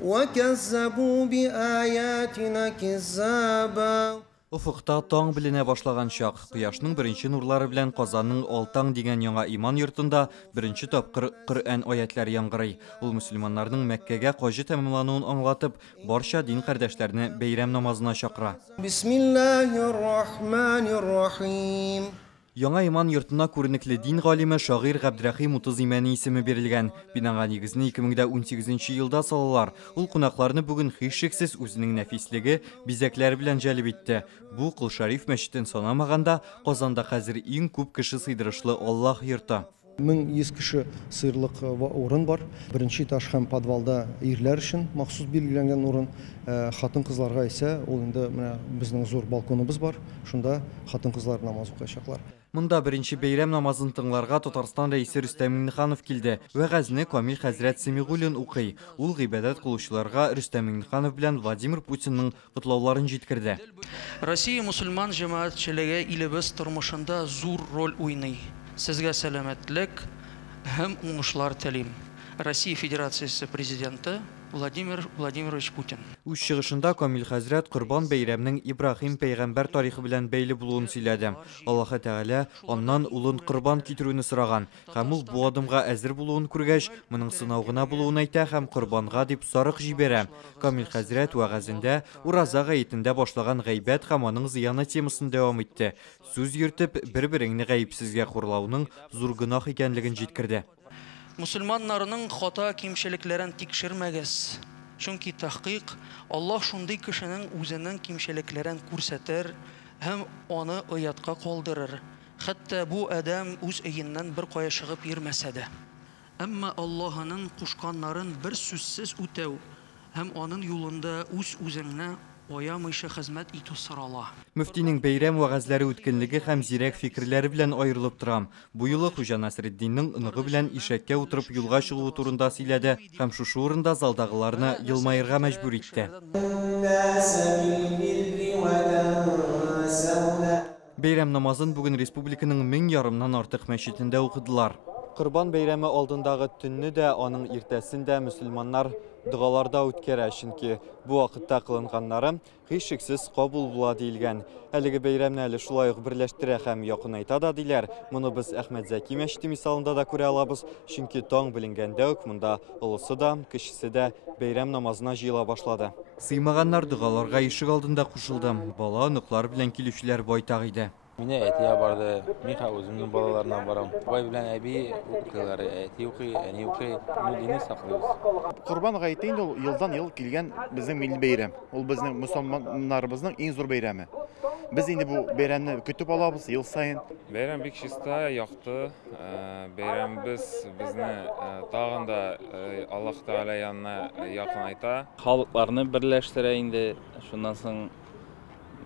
وكذبوا بآياتنا كذابا. Ufukta taң biline başlagan şaq, Quyoshning birinchi nurlari bilan Qozonning Oltang degan yangi iman yurtunda birinchi topqir Qur'on oyatlari yangıray. Ул musulmonlarning Makkaga qo'ji tamamlanуын аңлатып, barcha din qardoshlarni bayram namozina chaqira. Bismillahirrahmanirrahim. Яңа иман йортына күренекле дин галиме шагыйрь Габдрахим Мутазимани исеме берилгән. Бинага нигезне 2018 елда салалар. Ул кунакларны бүген һичшиксез үзенең нәфислеге, бизәкләре белән җәлеп итте. Бу Кул Шариф мәчетен санамаганда, Казанда хәзер иң күп кеше сыйдырышлы Аллаһ йорты. 1100 кеше сыерлык урын бар. Беренче этаж һәм подвалда ирләр өчен махсус билгеләнгән урын. Хатын-кызларга исә ул инде менә безнең зур балконыбыз бар. Шунда хатын-кызлар намаз укыячаклар. Монда беренче бәйрәм намазын тыңларга Татарстан рәисе Рөстәм Миңнеханов килде. Вәгазьне Камил хәзрәт Семигуллин укый. Ул гыйбадәт кылучыларга Рөстәм Миңнеханов белән Владимир Путинның котлауларын җиткерде. Россия мусульман җәмәгатьчелеге илебез тормышында зур роль уйный. Сезгә сәламәтлек һәм уңышлар телим. Россия Федерациясе президенты Владимир Владимирович Путин. Үз чыгышында Камил хәзрәт Корбан бәйрәмнең Ибраһим пәйгамбәр тарихы белән бәйле булуын сөйләде. Аллаһы Тәгалә аннан улын Корбан китерүне сораган. Һәм ул бу адымга әзер булуын күргәч, моның сынау гына булуын әйтә һәм Корбанга дип сарык җибәрә. Камил хәзрәт вәгазендә ураза гаетендә башлаган гайбәт һәм аның зыяны темасын дәвам итте. Сүз йөртеп, бер-береңне гаепсезгә хурлауның зур гынах икәнлеген җиткерде. Мусульманнарның хата кимчелекләрен тикшермәгез. Чөнки тахқиқ Аллаһ шундый кешенең үзенең кимчелекләрен күрсәтер һәм аны оятка калдырыр. Хәтта бу адам үз өеннән бер кая чыгып йөрмәсә дә. Әмма Аллаһның кушканнарын бер сүзсез үтәү һәм аның юлында үз-үзеңне оямыйча хезмәт итү сорала. Мөфтинең бәйрәм вәгазьләре үткенлеге һәм зирәк фикерләре белән аерылып торам. Бу юлы Хуҗа Насретдинның ыныгы белән ишәккә утырып юлга чыгуы турында сөйләде һәм шушы урында залдагыларны елмаерга мәҗбүр итте. Бәйрәм намазын бүген республиканың 1000 ярымнан артык мәчетендә укыдылар. Корбан бәйрәме алдындагы төнне дә, аның иртәсендә мөселманнар дугаларда үткәрә, чөнки бу вакытта кылынганнары һичшиксез кабул була диелгән. Әлеге бәйрәмне әле шулай ук берләштерә һәм якынайта да диләр. Моны без Әхмәт Зәки мәчете мисалында да күрә алабыз, чөнки таң беленгәндә үк монда олысы да, кечесе дә бәйрәм намазына җыела башлады. Сыймаганнар дугаларга ишек алдында кушылды. Бала, ныклар белән килүчеләр байтак иде. Мине әтия барды, мин үземнең балаларына барам. Бай белән әби укыйлар, әти укый, әни укый, дине саклыйбыз. Корбан гаете инде ул елдан ел килгән безнең милли бәйрәм. Ул безнең мусламаннарыбызның иң зур бәйрәме. Без инде бу бәйрәмне көтеп алабыз ел сайын. Бәйрәм бик чиста, якты. Бәйрәм безне тагын да Аллаһ Тәгалә янына якынайта. Халыкларны берләштерә инде, шуннан соң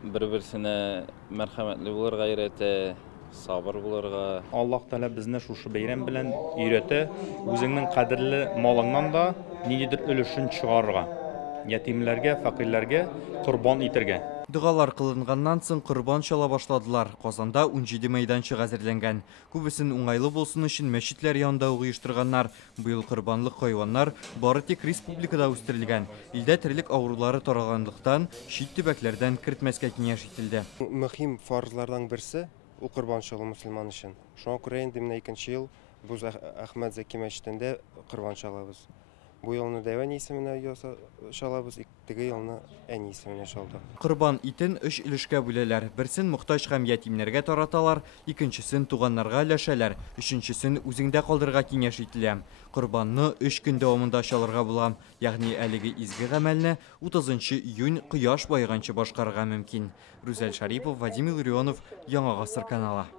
bir-birsine merhametli bulurga öğrete, sabır bulurga. Аллаһ Тәгалә безне шушы бәйрәм белән өйрәтә, үзеңнең кадерле малыңнан да нидер өлешен чыгарырга. Ятимләргә, фәкыйрьләргә курбан итәргә. Дугалар кылынганнан соң корбан чала башладылар. Казанда 17 мәйданчык әзерләнгән. Күбесен уңайлы булсын өчен мәчетләр янында уйыштырганнар. Быел корбанлык хайваннар бары тик республикада үстерелгән. Илдә терлек авырулары таралганлыктан чит төбәкләрдән кертмәскә киңәш ителде. Мөһим фарзлардан берсе ул корбан чалу мөселман өчен. Шуңа күрә инде менә 2нче ел без Әхмәт Зәки мәчетендә корбан чалабыз. Бу елны Дәвән исеменә чалабыз, теге елны Әни исеменә чалды. Корбан итен 3 өлешкә бүләләр. Берсен мохтаҗ һәм ятимнәргә тараталар, икенчесен туганнарга өләшәләр, өченчесен үзеңдә калдырырга киңәш ителә. Корбанны 3 көн дәвамында чалырга була, ягъни әлеге изге гамәлне 30 июнь кояш байганчы башкарырга мөмкин. Рүзәл Шарипов, Вадим Илларионов, Яңа гасыр каналы.